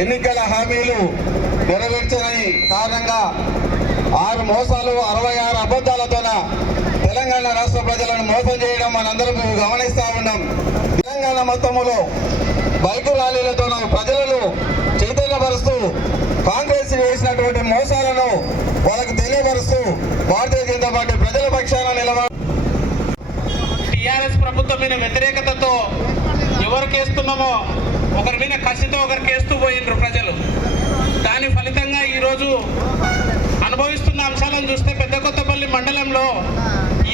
ఎన్నికల హామీలు నెరవేర్చని కారణంగా ఆరు మోసాలు అరవై ఆరు అబద్ధాలతోన తెలంగాణ రాష్ట్ర ప్రజలను మోసం చేయడం మనందరం గమనిస్తా ఉన్నాం. తెలంగాణ మొత్తములో బైకు ర్యాలీలతో ప్రజలను చైతన్యపరుస్తూ కాంగ్రెస్ చేసినటువంటి మోసాలను వాళ్ళకు తెలియపరుస్తూ భారతీయ జనతా పార్టీ ప్రజల పక్షాన నిలబడి టీఆర్ఎస్ ప్రభుత్వం మీద వ్యతిరేకతతో ఎవరికి వేస్తున్నామో ఒకరి మీద కసితో ఒకరికి వేస్తూ పోయినరు ప్రజలు. దాని ఫలితంగా ఈరోజు అనుభవిస్తున్న అంశాలను చూస్తే పెద్ద కొత్తపల్లి మండలంలో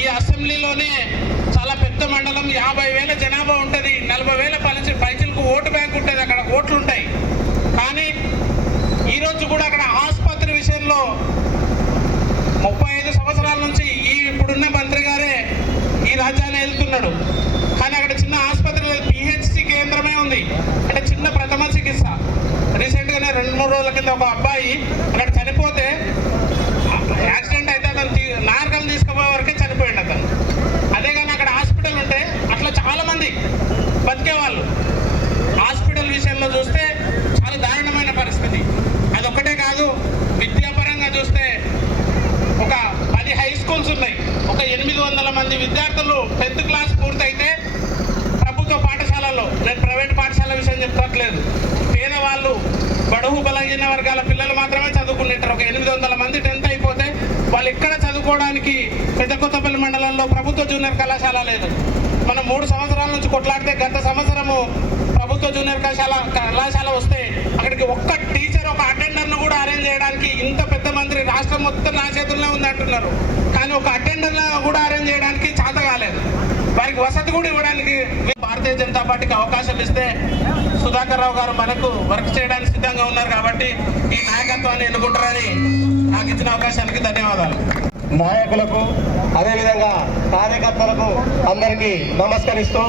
ఈ అసెంబ్లీలోనే చాలా పెద్ద మండలం. యాభై వేల జనాభా ఉంటుంది. నలభై వేల పలిచి పైచలకు ఓటు బ్యాంక్ ఉంటుంది. అక్కడ ఓట్లు ఉంటాయి. కానీ ఈరోజు కూడా అక్కడ ఆసుపత్రి విషయంలో ముప్పై ఐదు సంవత్సరాల నుంచి ఈ ఇప్పుడున్న మంత్రి గారే ఈ రాజ్యాన్ని వెళ్తున్నాడు కానీ అక్కడ చిన్న ఆసుపత్రి పిహెచ్సి కేంద్రమే ఉంది. అంటే చిన్న ప్రథమ చికిత్స. రీసెంట్గానే రెండు మూడు రోజుల కింద ఒక అబ్బాయి అక్కడ చనిపోతే యాక్సిడెంట్ అయితే అతను తీ- నార్కల్ తీసుకుపోయే వరకే చనిపోయింది అతను. అదే కానీ అక్కడ హాస్పిటల్ ఉంటే అట్లా చాలామంది బతికేవాళ్ళు. హాస్పిటల్ విషయంలో చూస్తే చాలా దారుణమైన పరిస్థితి. అదొక్కటే కాదు విద్యాపరంగా చూస్తే ఒక పది హై స్కూల్స్ ఉన్నాయి. ఒక ఎనిమిది వందల మంది విద్యార్థులు టెన్త్ క్లాస్ పూర్తయితే పాఠశాలలో నేను ప్రైవేట్ పాఠశాల విషయం చెప్పట్లేదు. పేదవాళ్ళు బడుగు బలహీన వర్గాల పిల్లలు మాత్రమే చదువుకుంటారు ఒక ఎనిమిది వందల మంది టెన్త్ అయిపోతే వాళ్ళు ఎక్కడ చదువుకోవడానికి పెద్ద కొత్తపల్లి మండలంలో ప్రభుత్వ జూనియర్ కళాశాల లేదు. మనం మూడు సంవత్సరాల నుంచి కొట్లాడితే గత సంవత్సరము ప్రభుత్వ జూనియర్ కళాశాల కళాశాల వస్తే అక్కడికి ఒక్క టీచర్ ఒక అటెండర్ను కూడా అరేంజ్ చేయడానికి ఇంత పెద్ద మంత్రి రాష్ట్రం మొత్తం నా చేతుల్లో ఉంది అంటున్నారు. కానీ ఒక అటెండర్ను కూడా అరేంజ్ చేయడానికి చేత కాలేదు. వారికి వసతి కూడా ఇవ్వడానికి భారతీయ జనతా పార్టీకి అవకాశం ఇస్తే సుధాకర్ రావు గారు మనకు వర్క్ చేయడానికి సిద్ధంగా ఉన్నారు కాబట్టి ఈ నాయకత్వాన్ని ఎన్నుకుంటారని నాకు ఇచ్చిన అవకాశానికి ధన్యవాదాలు. నాయకులకు అదేవిధంగా కార్యకర్తలకు అందరికీ నమస్కరిస్తూ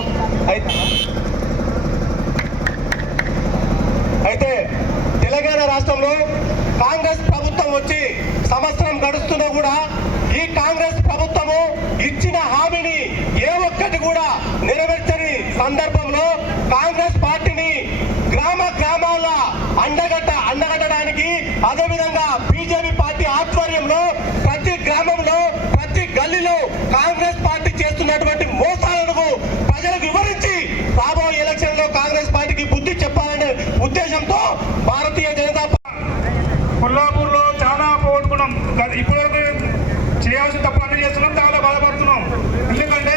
అయితే తెలంగాణ రాష్ట్రంలో కాంగ్రెస్ ప్రభుత్వం వచ్చి సంవత్సరం గడుస్తున్నా కూడా ఈ కాంగ్రెస్ ప్రభుత్వము ఇచ్చిన హామీని ఏ ఒక్కటి కూడా నెరవేర్చ సందర్భంలో కాంగ్రెస్ పార్టీని గ్రామ గ్రామాల అండగట్ట అండగట్టడానికి అదేవిధంగా బీజేపీ పార్టీ ఆధ్వర్యంలో ప్రతి గ్రామంలో ప్రతి గల్లీలో కాంగ్రెస్ పార్టీ చేస్తున్నటువంటి మోసాలను ప్రజలకు వివరించి రాబోయే ఎలక్షన్లో కాంగ్రెస్ పార్టీకి బుద్ధి చెప్పాలనే ఉద్దేశంతో భారతీయ జనతా పార్టీ కొల్లాపూర్లో చాలా పోగొట్టుకున్నాం గత ఇప్పటివరకు చేయాల్సిన తప్పు అన్ని చేస్తున్నాం చాలా బాధపడుతున్నాం ఎందుకంటే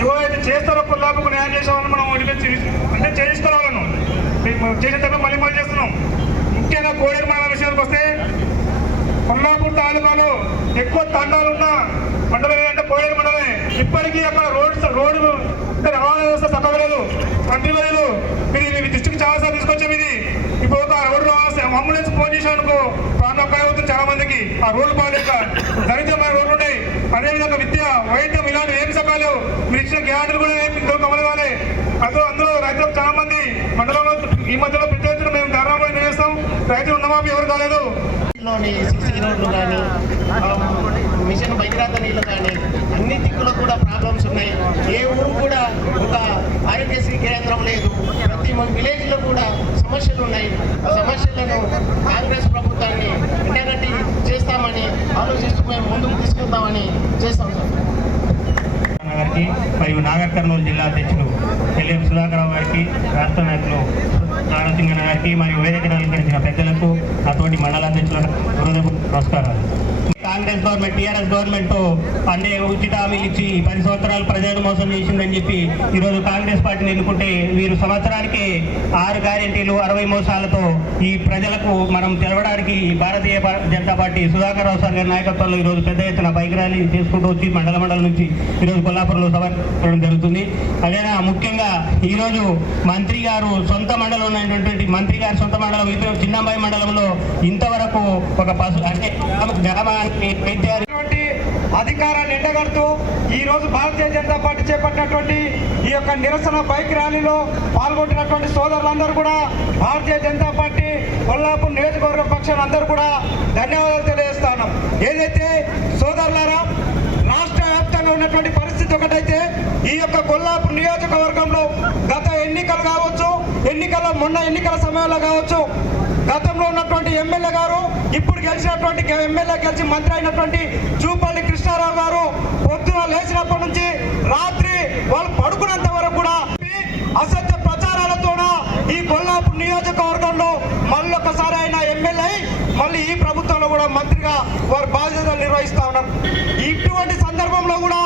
ఎవరైతే చేస్తారో కొల్లాపూర్కు న్యాయం చేసామని మనం వదిలిపెట్టి అంటే చేయిస్తారు వాళ్ళను. మేము చేసే తప్ప మళ్ళీ మళ్ళీ చేస్తున్నాం. ముఖ్యంగా కోడేరు మండలం విషయానికి వస్తే కొల్లాపూర్ తాలూకాలో ఎక్కువ తండాలు ఉన్న మండలం అంటే కోడేరు మండలమే. ఇప్పటికీ అక్కడ రోడ్డు రోడ్డు అంటే రవాణా వ్యవస్థ సక్కలేదు మంత్రివర్యులు మీరు మీ దృష్టికి చాలాసార్లు తీసుకొచ్చాం ఇది. ఇప్పుడు ఒక రోడ్డు అంబులెన్స్ ఫోన్ చేసాం అనుకో ప్రాణం అవుతుంది చాలా మందికి. ఆ రోడ్డు బాగాలేక దరిద్రమైన రోడ్లు ఉన్నాయి అదేవిధంగా విద్య వైద్యం ఇలాంటి ఏమి సకాలు మీరు ఇచ్చిన గ్యారెంటీలు కూడా ఏమి కాలే అందులో అందులో రైతులకు చాలా మంది మండలంలో ఈ మధ్యలో పెద్ద మేము ధర్నా కూడా నిర్వహిస్తాం. రైతులు ఉన్నమాపి ఎవరు కాలేదు. లోని సిసి రోడ్లు కానీ మిషన్ భగీరథ నీళ్ళు కానీ అన్ని దిక్కులకు కూడా ప్రాబ్లమ్స్ ఉన్నాయి. ఏ ఊరు కూడా ఒక ఆరోగ్యశ్రీ కేంద్రం లేదు. ప్రతి విలేజ్లో కూడా సమస్యలు ఉన్నాయి. ఆ సమస్యలను కాంగ్రెస్ ప్రభుత్వాన్ని ఇంటగట్టి చేస్తామని ఆలోచిస్తూ మేము ముందుకు తీసుకుందామని చేస్తాం సార్. గారికి మరియు నాగర్ కర్నూలు జిల్లా అధ్యక్షులు ఎల్ఎం సుధాకర్ గారికి రాష్ట్ర నాయకులు నారసింగన్ గారికి మరియు వేదిక అలంకరించిన పెద్దలకు అటువంటి మండల అధ్యక్షులకు హృదయపూర్వక నమస్కారాలు. కాంగ్రెస్ గవర్నమెంట్ టీఆర్ఎస్ గవర్నమెంట్ అన్ని ఉచిత హామీలు ఇచ్చి పది సంవత్సరాలు ప్రజలను మోసం చేసిందని చెప్పి ఈరోజు కాంగ్రెస్ పార్టీని ఎన్నుకుంటే వీరు సంవత్సరానికి ఆరు గ్యారెంటీలు అరవై మోసాలతో ఈ ప్రజలకు మనం తెలవడానికి భారతీయ జనతా పార్టీ సుధాకర్ రావు సార్ గారి నాయకత్వంలో ఈరోజు పెద్ద ఎత్తున బైక్ ర్యాలీ చేసుకుంటూ వచ్చి మండల మండలం నుంచి ఈరోజు కొల్లాపురంలో సభ జరుగుతుంది. అదేనా ముఖ్యంగా ఈరోజు మంత్రి గారు సొంత మండలం ఉన్నటువంటి మంత్రి గారి సొంత మండలం చిన్నంబాయి మండలంలో ఇంతవరకు ఒక పశు అంటే గ్రామ- గ్రామానికి అధికారాన్ని ఎండగడుతూ ఈ రోజు భారతీయ జనతా పార్టీ చేపట్టినటువంటి ఈ యొక్క నిరసన బైక్ ర్యాలీలో పాల్గొంటున్నటువంటి సోదరులందరూ కూడా భారతీయ జనతా పార్టీ కొల్లాపూర్ నియోజకవర్గ పక్షాన అందరూ కూడా ధన్యవాదాలు తెలియజేస్తాను. ఏదైతే సోదరులారా రాష్ట్ర వ్యాప్తంగా ఉన్నటువంటి పరిస్థితి ఒకటైతే ఈ యొక్క కొల్లాపూర్ నియోజకవర్గంలో గత ఎన్నికలు కావచ్చు ఎన్నికల మొన్న ఎన్నికల సమయంలో కావచ్చు గతంలో ఉన్నటువంటి ఎమ్మెల్యే గారు ఇప్పుడు గెలిచినటువంటి ఎమ్మెల్యే గెలిచి మంత్రి అయినటువంటి జూపల్లి కృష్ణారావు గారు పొద్దున లేచినప్పటి నుంచి రాత్రి వాళ్ళు పడుకున్నంత వరకు కూడా అసత్య ప్రచారాలతోన ఈ కొల్లాపూర్ నియోజకవర్గంలో మళ్ళీ ఒకసారి ఆయన ఎమ్మెల్యే మళ్ళీ ఈ ప్రభుత్వంలో కూడా మంత్రిగా వారు బాధ్యతలు నిర్వహిస్తా ఉన్నారు. ఇటువంటి సందర్భంలో కూడా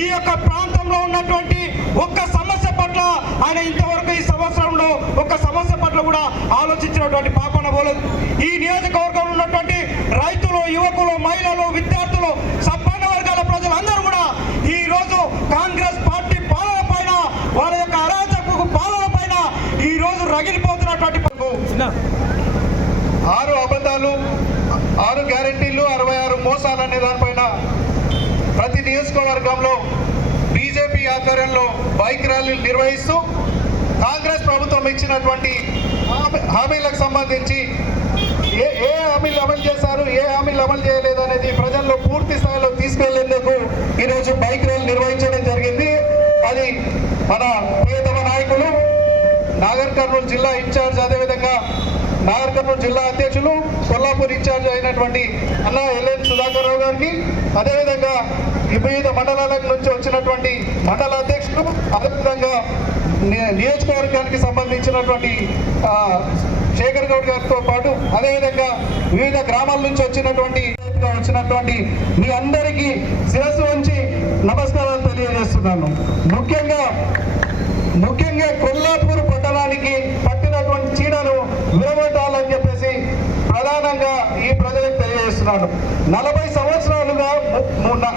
ఈ యొక్క ప్రాంతంలో ఉన్నటువంటి ఒక్క సమస్య పట్ల ఆయన ఇంతవరకు ఈ సంవత్సరంలో ఒక్క సమస్య పట్ల కూడా ఆలోచించినటువంటి పాపన పోలేదు ఈ నియోజకవర్గంలో ఉన్నటువంటి రైతులు యువకులు మహిళలు విద్యార్థులు సంపన్న వర్గాల ప్రజలందరూ కూడా ఈ రోజు కాంగ్రెస్ పార్టీ పాలన పైన వాళ్ళ యొక్క అరాచకపు పాలన పైన ఈ రోజు రగిలిపోతున్నటువంటి ఆరు అబద్ధాలు ఆరు గ్యారెంటీలు అరవై ఆరు మోసాలు అనే దానిపైన ప్రతి నియోజకవర్గంలో బీజేపీ ఆధ్వర్యంలో బైక్ ర్యాలీలు నిర్వహిస్తూ కాంగ్రెస్ ప్రభుత్వం ఇచ్చినటువంటి హామీలకు సంబంధించి ఏ ఏ హామీలు అమలు చేశారు ఏ హామీలు అమలు చేయలేదు అనేది ప్రజల్లో పూర్తి స్థాయిలో తీసుకెళ్ళేందుకు ఈరోజు బైక్ ర్యాలీ నిర్వహించడం జరిగింది. అది మన ప్రియతమ నాయకులు నాగర్ కర్నూలు జిల్లా ఇన్ఛార్జ్ అదేవిధంగా నాగర్ కర్నూలు జిల్లా అధ్యక్షులు కొల్లాపూర్ ఇన్ఛార్జ్ అయినటువంటి అన్న ఎల్ఎన్ సుధాకర్ రావు గారికి అదేవిధంగా వివిధ మండలాల నుంచి వచ్చినటువంటి మండల అధ్యక్షులు అదేవిధంగా నియోజకవర్గానికి సంబంధించినటువంటి శేఖర్ గౌడ్ గారితో పాటు అదేవిధంగా వివిధ గ్రామాల నుంచి వచ్చినటువంటి వచ్చినటువంటి మీ అందరికీ శిరస్సు ఉంచి నమస్కారాలు తెలియజేస్తున్నాను. ముఖ్యంగా ముఖ్యంగా కొల్లాపూర్ తెలియజేస్తున్నాను నలభై సంవత్సరాలుగా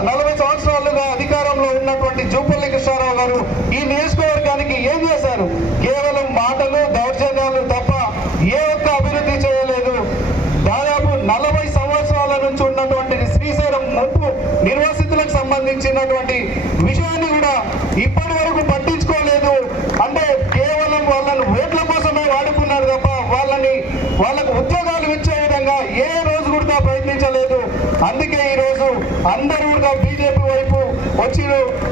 నలభై సంవత్సరాలుగా అధికారంలో ఉన్నటువంటి జూపల్లి కృష్ణారావు గారు ఈ నియోజకవర్గానికి ఏం చేశారు? కేవలం మాటలు దౌర్జన్యాలు తప్ప ఏ ఒక్క అభివృద్ధి చేయలేదు. దాదాపు నలభై సంవత్సరాల నుంచి ఉన్నటువంటి శ్రీశైలం ముంపు నిర్వాసితులకు సంబంధించినటువంటి విషయాన్ని కూడా ఇప్పటి వరకు పట్టించుకోలేదు. అంటే కేవలం వాళ్ళను ఓట్ల కోసమే వాడుకున్నారు తప్ప వాళ్ళని వాళ్ళకు ఉద్యోగాలు ఇచ్చే విధంగా ఏ రోజు కూడా ప్రయత్నించలేదు అందుకే ఈ రోజు అందరూ కూడా బీజేపీ వైపు వచ్చి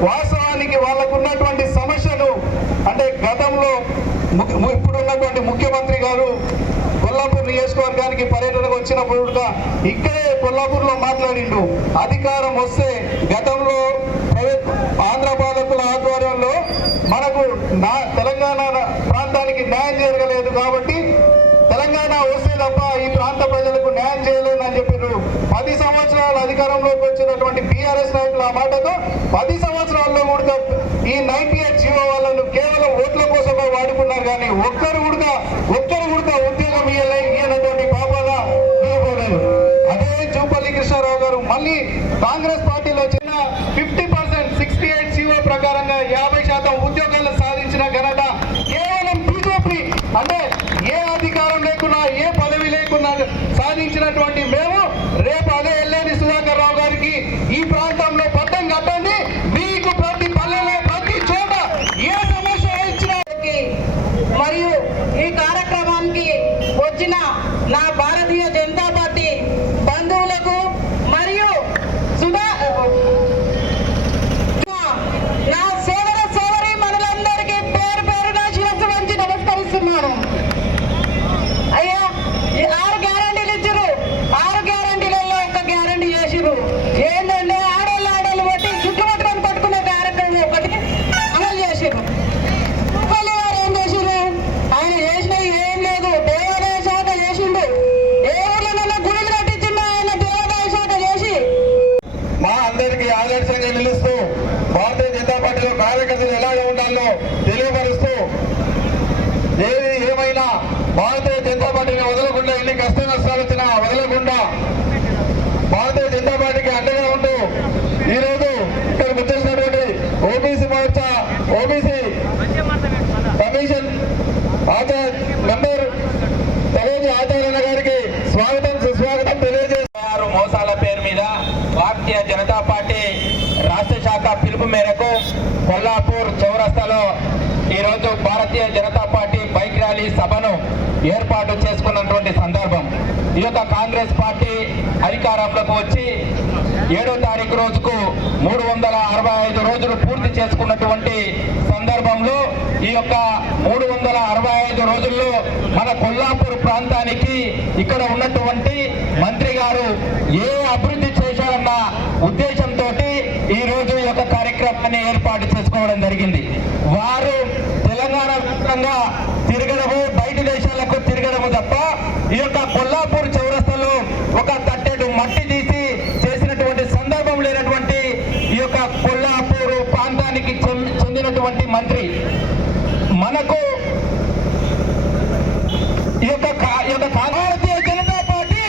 వాస్తవానికి వాళ్ళకు ఉన్నటువంటి సమస్యలు అంటే గతంలో ము- ఇప్పుడున్నటువంటి ముఖ్యమంత్రి గారు కొల్లాపూర్ నియోజకవర్గానికి పర్యటనకు వచ్చినప్పుడు కూడా ఇక్కడే కొల్లాపూర్లో మాట్లాడిండు. అధికారం వస్తే గతంలో ప్రైవేట్ ఆంధ్ర పాలకుల ఆధ్వర్యంలో మనకు నా తెలంగాణ ప్రాంతానికి న్యాయం జరగలేదు కాబట్టి తెలంగాణ వస్తే తప్ప ఈ ప్రాంత ప్రజలకు న్యాయం చేయలేదు అని చెప్పారు పది సంవత్సరాలు అధికారంలోకి వచ్చినటువంటి బీఆర్ఎస్ నాయకులు ఆ మాటతో పది సంవత్సరాల్లో కూడా ఈ నైన్టీ ఎయిట్ జీవో వాళ్ళను కేవలం ఓట్ల కోసమే వాడుకున్నారు కానీ ఒక్కరు కూడా ఒక్కరు కూడా ఉద్యోగం ఇయ్యలే ఇయ్యనటువంటి పాపాల ఇవ్వలేదు అదే జూపల్లి కృష్ణారావు గారు మళ్ళీ కాంగ్రెస్ పార్టీలో చిన్న fifty percent sixty eight GO ప్రకారంగా యాభై శాతం ఉద్యోగాలు సాధించిన ఘనత కేవలం బీజేపీ. అంటే ఏ అధికారం లేకున్నా ఏ పదవి లేకున్నా సాధించినటువంటి మేము రేపు అదే ఎల్లేని సుధాకర్ రావు గారికి ఈ ప్రాంతంలో పట్టం కట్టండి మీకు ప్రతి పల్లెలో ప్రతి చోట ఏ సమస్య ఇచ్చినా కి మరియు ఈ కార్యక్రమానికి వచ్చిన నా భారతీయ జనతా పార్టీ ఉండాలో తెలియపరుస్తూ ఏది ఏమైనా భారతీయ జనతా పార్టీని వదలకుండా ఎన్ని కష్ట నష్టాలు వచ్చినా వదలకుండా భారతీయ జనతా పార్టీకి అండగా ఉంటూ ఈరోజు ఇక్కడ వచ్చేసినటువంటి OBC Morcha OBC commission Acharya member Talloju Acharya గారికి స్వాగతం సుస్వాగతం తెలియజేస్తున్నారు మోసాల పేరు మీద భారతీయ జనతా పార్టీ రాష్ట్ర శాఖ పిలుపు మేరకు కొల్లాపూర్ చౌరస్తాలో ఈరోజు Bharatiya Janata party bike rally సభను ఏర్పాటు చేసుకున్నటువంటి సందర్భం. ఈ యొక్క కాంగ్రెస్ పార్టీ అధికారంలోకి వచ్చి ఏడో తారీఖు రోజుకు మూడు వందల అరవై ఐదు రోజులు పూర్తి చేసుకున్నటువంటి సందర్భంలో ఈ యొక్క మూడు వందల అరవై ఐదు రోజుల్లో మన కొల్లాపూర్ ప్రాంతానికి ఇక్కడ ఉన్నటువంటి మంత్రి గారు ఏ అభివృద్ధి చేశారన్న ఉద్దేశంతో ఈ జరిగింది. వారు తెలంగాణ వ్యాప్తంగా తిరగడము బయట దేశాలకు తిరగడము తప్ప ఈ యొక్క కొల్లాపూర్ చౌరస్తలో ఒక తట్టెడు మట్టి తీసి చేసినటువంటి సందర్భం లేనటువంటి ఈ యొక్క కొల్లాపూర్ ప్రాంతానికి చెంది- చెందినటువంటి మంత్రి. మనకు ఈ యొక్క కా- ఈ యొక్క కా- భారతీయ జనతా పార్టీ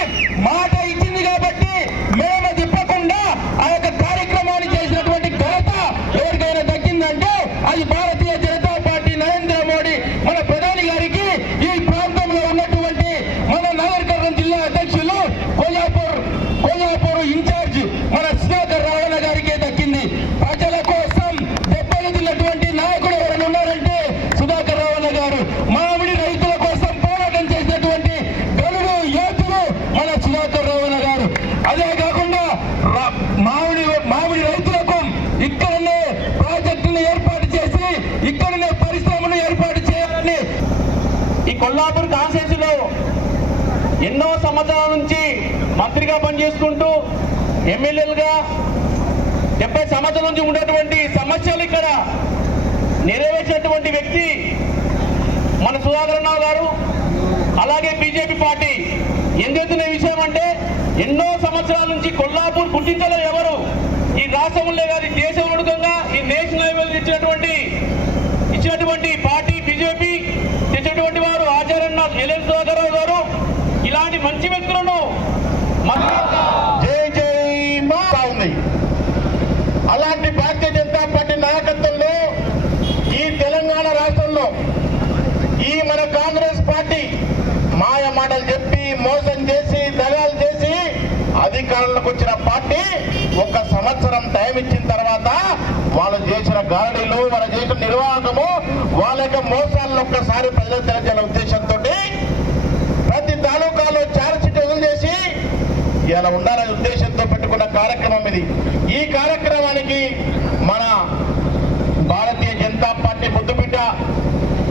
మాట ఇచ్చింది కాబట్టి మేము తిప్పకుండా ఆ యొక్క కార్యక్రమాన్ని చేసినటువంటి ఘనత ఎవరికైనా దక్కిందంటే అది భారతీయ జనతా పార్టీ నరేంద్ర మోడీ మన ప్రధాని గారికి ఈ ప్రాంతంలో ఉన్నటువంటి మన నాగరికర్ణం జిల్లా అధ్యక్షులు కొల్లాపూర్ కొల్లాపూర్ ఇన్ఛార్జ్ మన సుధాకర్ రావణ గారికే దక్కింది ప్రజల కోసం దెబ్బతిన్నటువంటి నాయకుడు ఎవరైనా ఉన్నారంటే సుధాకర్ రావణ గారు మామిడి రైతుల కోసం పోరాటం చేసినటువంటి గనుడు యోధుడు మన సుధాకర్ రావణ గారు అదే కాకుండా రా- మామిడి మామిడి రైతులకు ఇక్కడనే ప్రాజెక్టును ఏర్పాటు చేసి ఇక్కడనే పరిశ్రమను ఏర్పాటు చేయాలని ఈ కొల్లాపూర్ కాన్స్టిట్యూన్సీలో ఎన్నో సంవత్సరాల నుంచి మంత్రిగా పనిచేసుకుంటూ ఎమ్మెల్యేలుగా డెబ్బై సంవత్సరాల నుంచి ఉన్నటువంటి సమస్యలు ఇక్కడ నెరవేర్చినటువంటి వ్యక్తి మన సుధాకర్ గారు అలాగే బీజేపీ పార్టీ. ఎందుతున్న విషయం అంటే ఎన్నో సంవత్సరాల నుంచి కొల్లాపూర్ గుర్తించలేదు ఎవరు ఈ రాష్ట్రంలో కాదు దేశం ఉడకంగా ఈ నేషనల్ లెవెల్ ఇచ్చినటువంటి ఇచ్చినటువంటి పార్టీ బీజేపీ తెచ్చినటువంటి వారు ఆచార్య ఎల్ఎన్ సుధాకర్ గారు ఇలాంటి మంచి వ్యక్తులను మన జై జై మా ఉంది అలాంటి భారతీయ జనతా పార్టీ నాయకత్వంలో ఈ తెలంగాణ రాష్ట్రంలో ఈ మన కాంగ్రెస్ పార్టీ మాయ మాటలు చెప్పి మోసం చేసి దగాలు చేసి అధికారంలోకి వచ్చిన పార్టీ ఒక సంవత్సరం టైం ఇచ్చిన తర్వాత వాళ్ళు చేసిన గారడీలు వాళ్ళు చేసిన నిర్వాహకము వాళ్ళ యొక్క మోసాలను ఒక్కసారి ప్రజలు తెలియాలనే ఉద్దేశంతో ప్రతి తాలూకాలో చార్జ్షీట్ వదిలి చేసి ఇలా ఉండాలనే ఉద్దేశంతో పెట్టుకున్న కార్యక్రమం ఇది. ఈ కార్యక్రమానికి మన భారతీయ జనతా పార్టీ ముద్దుబిడ్డ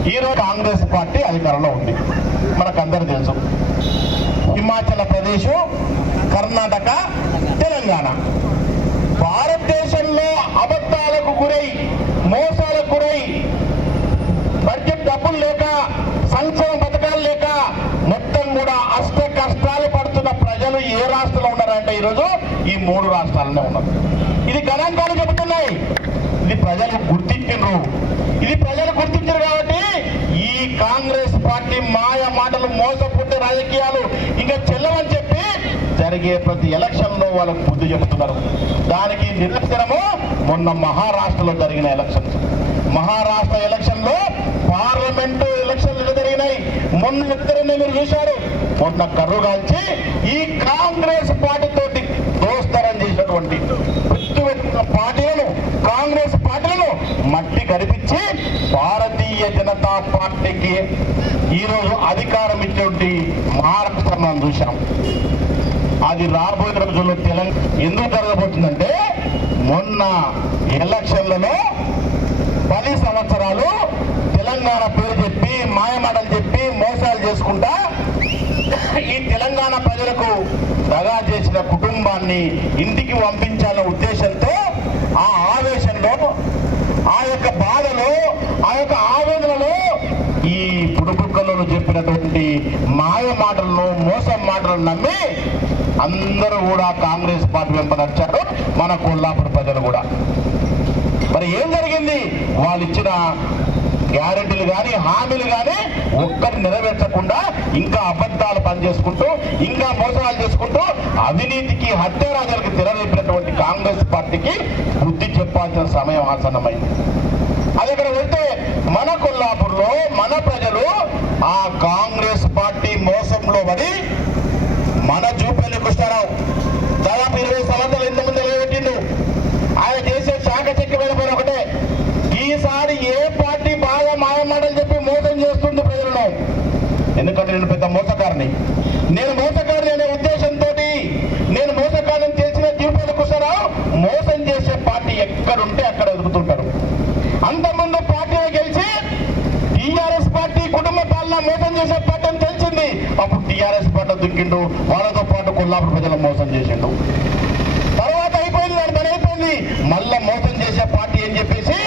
ఈరోజు కాంగ్రెస్ పార్టీ అధికారంలో ఉంది. మనకందరూ తెలుసు. హిమాచల్ ప్రదేశ్ కర్ణాటక తెలంగాణ. భారతదేశంలో అబద్ధాలకు గురై మోసాలకు గురై బడ్జెట్ డబ్బులు లేక సంక్షేమ పథకాలు లేక మొత్తం కూడా అష్ట కష్టాలు పడుతున్న ప్రజలు ఏ రాష్ట్రంలో ఉన్నారంటే ఈరోజు ఈ మూడు రాష్ట్రాలనే ఉన్నారు. ఇది గణాంకాలు చెబుతున్నాయి. ఇది ప్రజలు గుర్తించరు. ఇది ప్రజలు గుర్తించారు కాబట్టి ఈ కాంగ్రెస్ పార్టీ మాయ మాటలు మోసపుట్టే రాజకీయాలు ఇంకా చెల్లవని చెప్పి జరిగే ప్రతి ఎలక్షన్లో వాళ్ళకు బుద్ధి చెబుతున్నారు. దానికి నిదర్శనము మొన్న మహారాష్ట్రలో జరిగిన ఎలక్షన్స్ మహారాష్ట్ర ఎలక్షన్లో పార్లమెంటు ఎలక్షన్లు జరిగినాయి. మొన్న ఇద్దరిని మీరు చూశారు. మొన్న కర్రు కాల్చి ఈ కాంగ్రెస్ పార్టీ తోటి దోస్తరం చేసినటువంటి పెద్ద మట్టి కనిపించి భారతీయ జనతా పార్టీకి ఈరోజు అధికారం ఇచ్చేటువంటి మహారాష్ట్ర మనం చూశాం. అది రాబోయే రోజుల్లో తెలంగాణ ఎందుకు జరగబోతుందంటే మొన్న ఎలక్షన్లలో పది సంవత్సరాలు తెలంగాణ పేరు చెప్పి మాయమాటలు చెప్పి మోసాలు చేసుకుంటా ఈ తెలంగాణ ప్రజలకు దగా చేసిన కుటుంబాన్ని ఇంటికి పంపించాలనే ఉద్దేశంతో ఆ ఆవేశంలో యొక్క బాధలో ఆ యొక్క ఆవేదనలో ఈ పుడుకుక్కలను చెప్పినటువంటి మాయ మాటలను మోసం మాటలను నమ్మి అందరూ కూడా కాంగ్రెస్ పార్టీ వెంప నచ్చారు మన కొల్లాపూర్ ప్రజలు కూడా. మరి మరి ఏం జరిగింది? వాళ్ళు ఇచ్చిన గ్యారెంటీలు కానీ హామీలు కానీ ఒక్కటి నెరవేర్చకుండా ఇంకా అబద్ధాలు పనిచేసుకుంటూ ఇంకా మోసాలు చేసుకుంటూ అవినీతికి హత్యారాజులకు తెరవేపినటువంటి కాంగ్రెస్ పార్టీకి బుద్ధి చెప్పాల్సిన సమయం ఆసన్నమైంది. అది ఇక్కడ వెళ్తే మన కొల్లాపూర్లో మన ప్రజలు ఆ కాంగ్రెస్ పార్టీ మోసంలో పడి మన జూపల్లి కృష్ణారావు దాదాపు ఇరవై సంవత్సరాలు ఇంతకుముందు నిలబెట్టిండు. ఆయన చేసే శాఖ చెక్కమైన ఒకటే. ఈసారి ఏ పార్టీ మాటలు చెప్పి మోసం చేస్తుంది ప్రజలను. ఎందుకంటే నేను పెద్ద మోసకారిని నేను మోసకారిని అనే ఉద్దేశంతో నేను మోసకారిని చేసిన జూపల్లి కృష్ణారావు మోసం చేసే పార్టీ ఎక్కడుంటే అక్కడ ఎదుగుతుంటారు. అంతకుముందు పార్టీ గెలిచి టీఆర్ఎస్ పార్టీ కుటుంబ పాలన మోసం చేసే పార్టీ అని తెలిసింది. అప్పుడు టీఆర్ఎస్ పార్టీ దుక్కిండు వాళ్ళతో పాటు కొల్లాపురం ప్రజలు మోసం చేసిండు. తర్వాత అయిపోయింది దాని పని అయిపోయింది. మళ్ళా మోసం చేసే పార్టీ అని చెప్పేసి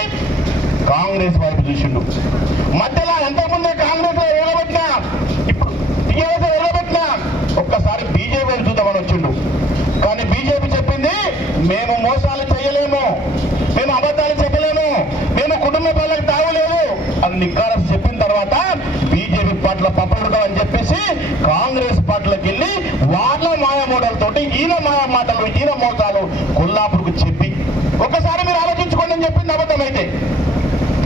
కాంగ్రెస్ వైపు చూసిండు. మధ్యలో ఎంతకుముందే కాంగ్రెస్లో ఎగబెట్టినా ఇప్పుడు టీఆర్ఎస్ ఎగబెట్టినా ఒక్కసారి బీజేపీ చూద్దామని వచ్చిండు. కానీ బీజేపీ చెప్పింది మేము మోసాలు చేయలేము. మేము అబద్ధాలు చెప్పలేము. మేము కుటుంబ పిల్లలకు తాగలేదు. అని నిక్కారస్ చెప్పిన తర్వాత బీజేపీ పార్టీలో పప్పడుతాం చెప్పేసి కాంగ్రెస్ పార్టీలకు వెళ్ళి వాళ్ళ మాయ మోడలతోటి ఈయన మాయా మాటలు ఈయన మోసాలు కొల్లాపురకు చెప్పి ఒకసారి మీరు ఆలోచించుకోండి అని చెప్పింది అబద్ధమైతే.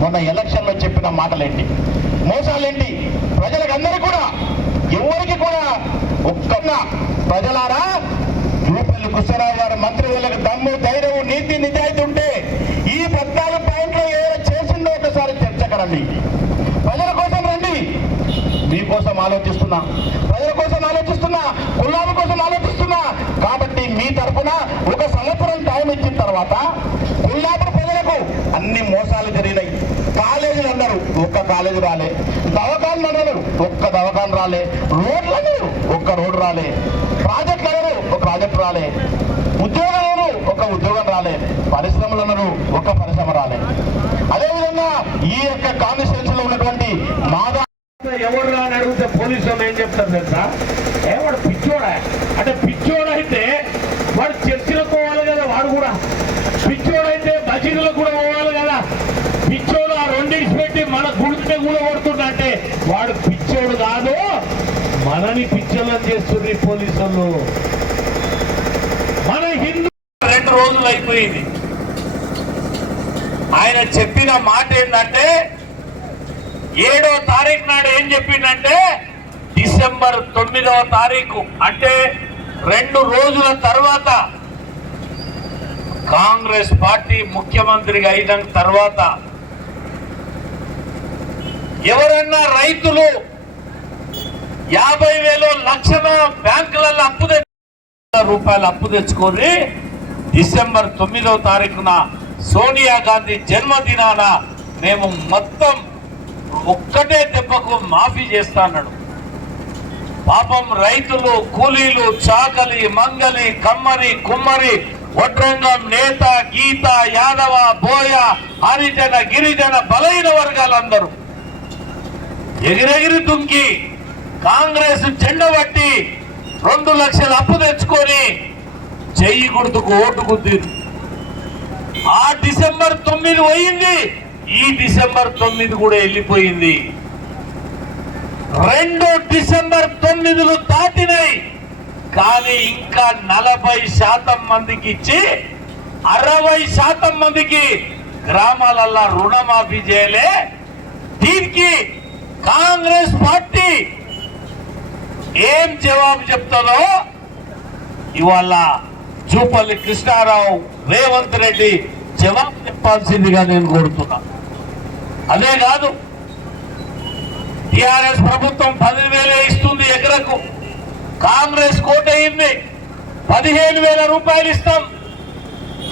మొన్న ఎలక్షన్లో చెప్పిన మాటలేంటి? మోసాలేంటి? ప్రజలకందరూ కూడా ఎవరికి కూడా ఒక్క ప్రజలారా? రూపల్లి కృష్ణరావు గారు మంత్రి వీళ్ళకి దమ్ము ధైర్యం నీతి నిజాయితీ ఉంటే ఈ పద్నాలుగు పాయింట్లు ఏదైనా చేసిందో ఒకసారి చర్చకరండి. ప్రజల కోసం రండి. మీకోసం ఆలోచిస్తున్నా. ప్రజల కోసం ఆలోచిస్తున్నా. కులాల కోసం ఆలోచిస్తున్నా. కాబట్టి మీ తరఫున ఒక సంవత్సరం టైం ఇచ్చిన తర్వాత కుల్లాపుర ప్రజలకు అన్ని మోసాలు జరిగినాయి. ఒక్క కాలేజీ రాలే. దవకాలు అన్నారు ఒక్క దవకాలు రాలే. రోడ్లు అనేరు ఒక్క రోడ్డు రాలే. ప్రాజెక్టులు అన్నారు ఒక ప్రాజెక్ట్ రాలే. ఉద్యోగం అన్నారు ఒక ఉద్యోగం రాలే. పరిశ్రమలు అన్నారు ఒక్క పరిశ్రమ రాలే. అదేవిధంగా ఈ యొక్క కాన్స్టిట్యూన్సీలో ఉన్నటువంటి మాదా ఎవరు అని అడిగితే పోలీసు ఏం చెప్తారు తెలుసా? ఏమడు పిచ్చోడా? అంటే పిచ్చోడు అయితే వాడు చర్చిలకు పోవాలి కదా వాడు కూడా పిచ్చోడు అయితే మసీదులకు కూడా పోవాలి కదా పిచ్చోడు ఆ రెండింటి పెట్టి మన గుడిని కూడా కొడుతుండంటే వాడు పిచ్చోడు కాదు మనని పిచ్చోళ్ళని చేస్తుంది పోలీసులు మన హిందూ రెండు రోజులు అయిపోయింది. ఆయన చెప్పిన మాట ఏంటంటే ఏడో తారీఖు నాడు ఏం చెప్పిందంటే డిసెంబర్ తొమ్మిదవ తారీఖు అంటే రెండు రోజుల తర్వాత కాంగ్రెస్ పార్టీ ముఖ్యమంత్రిగా అయిన తర్వాత ఎవరన్నా రైతులు యాభై వేలు లక్షల బ్యాంకులలో అప్పు తెచ్చు రూపాయలు అప్పు తెచ్చుకొని డిసెంబర్ తొమ్మిదవ తారీఖున సోనియా గాంధీ జన్మదినాన మేము మొత్తం ఒక్కటే దెబ్బకు మాఫీ చేస్తాన్నాడు పాపం రైతులు కూలీలు చాకలి మంగలి కమ్మరి కుమ్మరి వడ్రంగం నేత గీత యాదవ బోయ హరిజన గిరిజన బలైన వర్గాలందరూ ఎగిరెగిరి దుంకి కాంగ్రెస్ జెండ పట్టి రెండు లక్షల అప్పు తెచ్చుకొని చెయ్యి గుర్తుకు ఓటు గుద్దిరు ఆ డిసెంబర్ తొమ్మిది పోయింది. ఈ డిసెంబర్ తొమ్మిది కూడా వెళ్ళిపోయింది. రెండు డిసెంబర్ తొమ్మిదిలు దాటినాయి. కానీ ఇంకా నలభై శాతం మందికి ఇచ్చి అరవై శాతం మందికి గ్రామాలల్లో రుణమాఫీ చేయలే. దీనికి కాంగ్రెస్ పార్టీ ఏం జవాబు చెప్తానో ఇవాళ జూపల్లి కృష్ణారావు రేవంత్ రెడ్డి జవాబు చెప్పాల్సిందిగా నేను కోరుతున్నా. అదే కాదు టిఆర్ఎస్ ప్రభుత్వం పదివేలే ఇస్తుంది ఎకరకు కాంగ్రెస్ కోటయింది పదిహేను వేల రూపాయలు ఇస్తాం.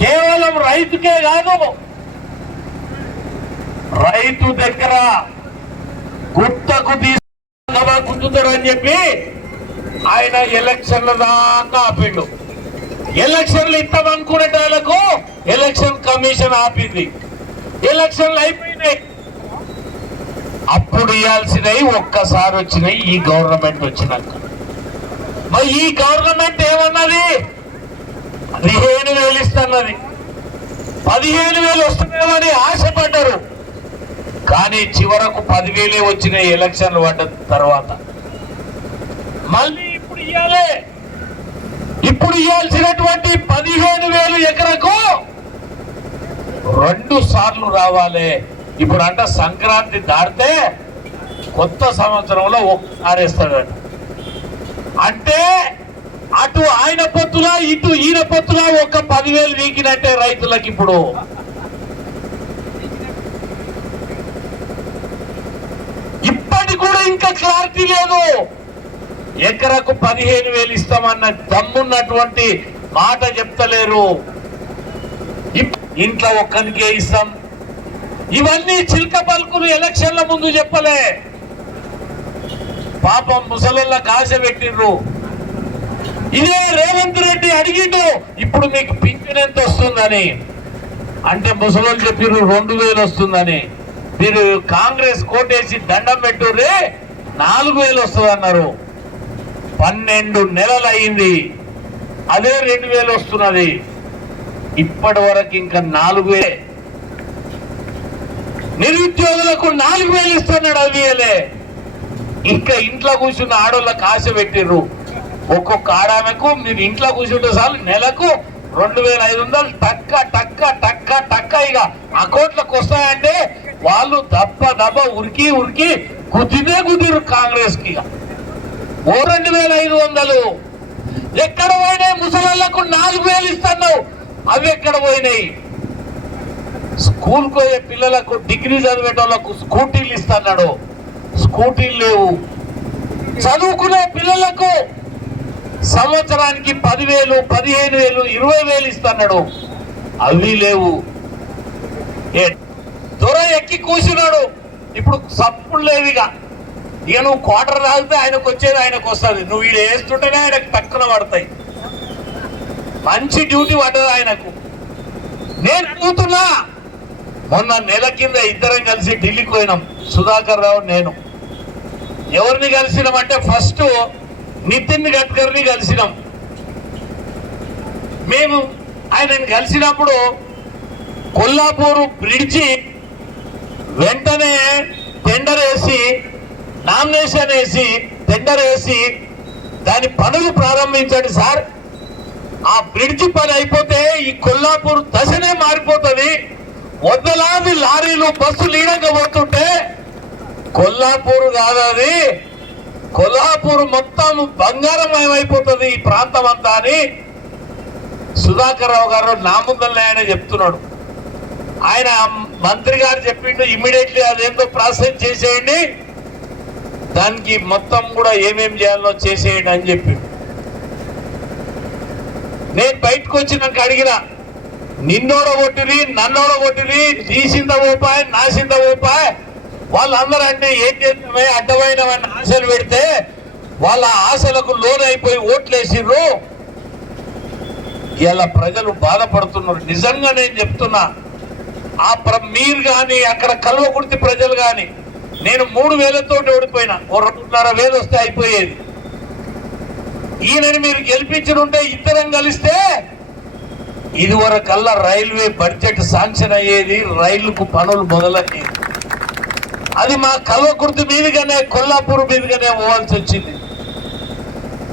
కేవలం రైతుకే కాదు రైతు దగ్గర గుత్తకు తీసుకు అని చెప్పి ఆయన ఎలక్షన్ల దాకా ఆపిండు. ఎలక్షన్లు ఇస్తామనుకునే ఎలక్షన్ కమిషన్ ఆపింది. ఎలక్షన్లు అయిపోయినాయి. అప్పుడు ఇవ్వాల్సినవి ఒక్కసారి వచ్చినాయి ఈ గవర్నమెంట్ వచ్చినాక. మరి ఈ గవర్నమెంట్ ఏమన్నది? పదిహేను వేలు ఇస్తున్నది. పదిహేను వేలు వస్తున్నామని ఆశపడ్డారు. కానీ చివరకు పదివేలే వచ్చినాయి ఎలక్షన్లు పడ్డ తర్వాత. మళ్ళీ ఇప్పుడు ఇవ్వాలే ఇప్పుడు ఇవ్వాల్సినటువంటి పదిహేను వేలు ఎకరకు రెండు సార్లు రావాలి. ఇప్పుడు అంట సంక్రాంతి దాటితే కొత్త సంవత్సరంలో ఒకసారి ఇస్తాడట అంటే అటు ఆయన పొత్తులా ఇటు ఈయన పొత్తులా ఒక పదివేలు వీకినట్టే రైతులకు ఇప్పుడు ఇప్పటి కూడా ఇంకా క్లారిటీ లేదు. ఎకరకు పదిహేను వేలు ఇస్తామన్న దమ్మున్నటువంటి మాట చెప్తలేరు. ఇంట్లో ఒక్కరికే ఇస్తాం. ఇవన్నీ చిల్క పలుకులు ఎలక్షన్ల ముందు చెప్పలే. పాపం ముసలోళ్ళకి కాశ పెట్టిండ్రు ఇదే రేవంత్ రెడ్డి అడిగిండు ఇప్పుడు మీకు పింఛన్ ఎంత వస్తుందని? అంటే ముసలోళ్ళు చెప్పిర్రు రెండు వేలు వస్తుందని. మీరు కాంగ్రెస్ కోటేసి దండం పెట్టుర్రే నాలుగు వేలు వస్తుంది అన్నారు పన్నెండు నెలలు అయింది అదే రెండు వేలు వస్తున్నది. ఇప్పటి వరకు ఇంకా నాలుగు వేలే. నిరుద్యోగులకు నాలుగు వేలు ఇస్తున్నాడు అవియలే ఇంకా ఇంట్లో కూర్చున్న ఆడోళ్ళకి ఆశ పెట్టిర్రు. ఒక్కొక్క ఆడామెకు మీరు ఇంట్లో కూర్చుంటే చాలు నెలకు రెండు వేల ఐదు వందలు టక్క టక్క టక్క టక్క ఇక అకౌంట్లకు వస్తాయంటే వాళ్ళు దబ్బ దబ్బ ఉరికి ఉరికి గుద్దినే గుద్దిరు కాంగ్రెస్కి ఓ రెండు వేల ఐదు వందలు. ఎక్కడ పోయినాయి ముసలాళ్ళకు నాలుగు వేలు ఇస్తున్నావు? అవి ఎక్కడ పోయినాయి? స్కూల్ పోయే పిల్లలకు డిగ్రీ చదివేటోళ్ళకు స్కూటీలు ఇస్తున్నాడు. స్కూటీలు లేవు. చదువుకునే పిల్లలకు సంవత్సరానికి పదివేలు పదిహేను వేలు ఇరవై వేలు ఇస్తున్నాడు. అవి లేవు. ఏ దొర ఎక్కి కూర్చున్నాడు ఇప్పుడు సప్పుడు లేవిగా ఇక. నువ్వు క్వార్టర్ తాగితే ఆయనకు వచ్చేది ఆయనకు వస్తుంది. నువ్వు వీడు వేస్తుంటేనే ఆయనకు తక్కువ పడతాయి. మంచి డ్యూటీ పడ్డది ఆయనకు. నేను అడుగుతున్నా మొన్న నెల కింద ఇద్దరం కలిసి ఢిల్లీకి పోయినాం. సుధాకర్ రావు నేను. ఎవరిని కలిసినామంటే ఫస్ట్ నితిన్ గడ్కర్ని కలిసినాం. మేము ఆయనను కలిసినప్పుడు కొల్లాపూరు బ్రిడ్జి వెంటనే టెండర్ వేసి నామినేషన్ వేసి టెండర్ వేసి దాని పనులు ప్రారంభించండి సార్. ఆ బ్రిడ్జి పని అయిపోతే ఈ కొల్లాపూర్ దశనే మారిపోతుంది. వందలాది లారీలు బస్సులు ఈడంగా పోతుంటే కొల్లాపూర్ కాదది కొల్లాపూర్ మొత్తం బంగారమయం అయిపోతుంది ఈ ప్రాంతం అంతా అని సుధాకర్ రావు గారు నా ఆయన చెప్తున్నాడు. ఆయన మంత్రి గారు చెప్పిండు ఇమ్మీడియట్లీ అదేంటో ప్రాసెస్ చేసేయండి. దానికి మొత్తం కూడా ఏమేం చేయాలో చేసేయండి అని చెప్పిండు. నేను బయటకు వచ్చినాక అడిగిన నిన్నోడ కొట్టిరి నన్నోడ కొట్టిరి తీసింద ఊపాయ్ నాసింద ఊపాయ్ వాళ్ళందరూ అంటే ఏం చేస్తామే అడ్డమైన ఆశలు పెడితే వాళ్ళ ఆశలకు లోనైపోయి ఓట్లేసిర్రు. ఇలా ప్రజలు బాధపడుతున్నారు. నిజంగా నేను చెప్తున్నా ఆ మీరు కానీ అక్కడ కల్వకుర్తి ప్రజలు కానీ నేను మూడు వేలతో ఓడిపోయినా. ఓ రెండున్నర వేలు వస్తే అయిపోయేది. ఈయనని మీరు గెలిపించనుంటే ఇద్దరం కలిస్తే ఇదివరకల్లా రైల్వే బడ్జెట్ శాంక్షన్ అయ్యేది రైళ్ళకు పనులు మొదలయ్యేది. అది మా కల్వకుర్తి మీదుగానే కొల్లాపూర్ మీదుగానే పోవాల్సి వచ్చింది.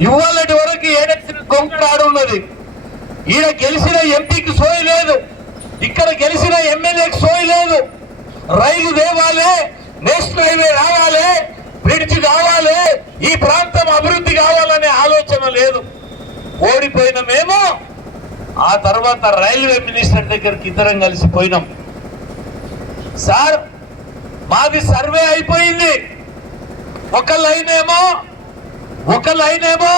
ఇవాళటి వరకు ఏడెత్తిన గొంగడ ఆడున్నది. ఈడ ఈయన గెలిచిన ఎంపీకి సోయలేదు లేదు. ఇక్కడ గెలిచిన ఎమ్మెల్యేకి సోయి లేదు. రైలు దేవాలే నేషనల్ హైవే రావాలి బ్రిడ్జ్ కావాలి ఈ ప్రాంతం అభివృద్ధి కావాలనే ఆలోచన లేదు. ఓడిపోయిన మేము ఆ తర్వాత రైల్వే మినిస్టర్ దగ్గరికి ఇద్దరం కలిసి పోయినాం. సార్ మాది సర్వే అయిపోయింది. ఒక లైన్ ఏమో ఒక లైన్ ఏమో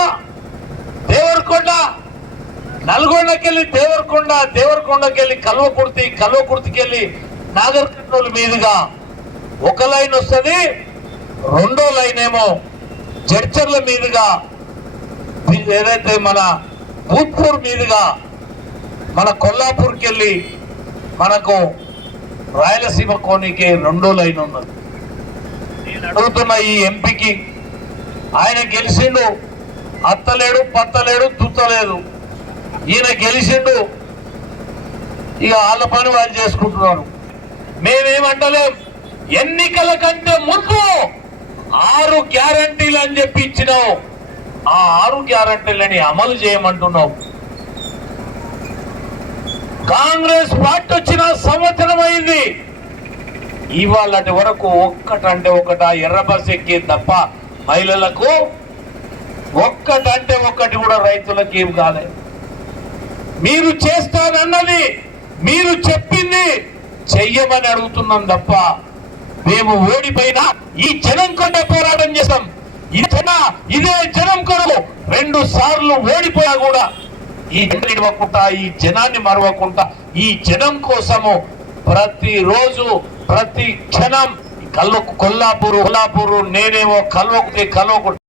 దేవరకొండ నల్గొండకెళ్ళి దేవరకొండ దేవరకొండకెళ్ళి కల్వకుర్తి కల్వకుర్తికెళ్ళి నాగర్ కర్నూలు మీదుగా ఒక లైన్ వస్తుంది రెండో లైన్ ఏమో జడ్చర్ల మీదుగా ఏదైతే మన భూత్పూర్ మీదుగా మన కొల్లాపూర్కి వెళ్ళి మనకు రాయలసీమ కోనికి రెండో లైన్ ఉన్నది. నేను అడుగుతున్న ఈ ఎంపీకి ఆయన గెలిచిండు అత్తలేడు పత్తలేడు తుత్తలేదు ఈయన గెలిచిండు. ఇక వాళ్ళ పని వాళ్ళు చేసుకుంటున్నారు. మేమేమంటలేం? ఎన్నికల కంటే ముందు ఆరు గ్యారంటీలు అని చెప్పి ఇచ్చినావు. ఆ ఆరు గ్యారంటీలని అమలు చేయమంటున్నావు. కాంగ్రెస్ పార్టీ వచ్చిన సంవత్సరం అయింది. ఇవాళటి వరకు ఒక్కటంటే ఒకట ఎర్ర బస్ ఎక్కి తప్ప మహిళలకు ఒక్కటంటే ఒక్కటి కూడా రైతులకు ఏం కాలేదు మీరు చేస్తానన్నది మీరు చెప్పింది చెయ్యమని అడుగుతున్నాం తప్ప మేము ఓడిపోయినా ఈ జనం కంటే పోరాటం చేస్తాం ఈ జన ఇదే జనం కొరకు రెండు సార్లు ఓడిపోయా కూడా ఈ జనం ఇవ్వకుండా ఈ జనాన్ని మరవకుండా ఈ జనం కోసము ప్రతిరోజు ప్రతి క్షణం కల్వ కొల్లాపూరు కొల్లాపూరు నేనేమో కల్వకుంటే కల్వకుంటే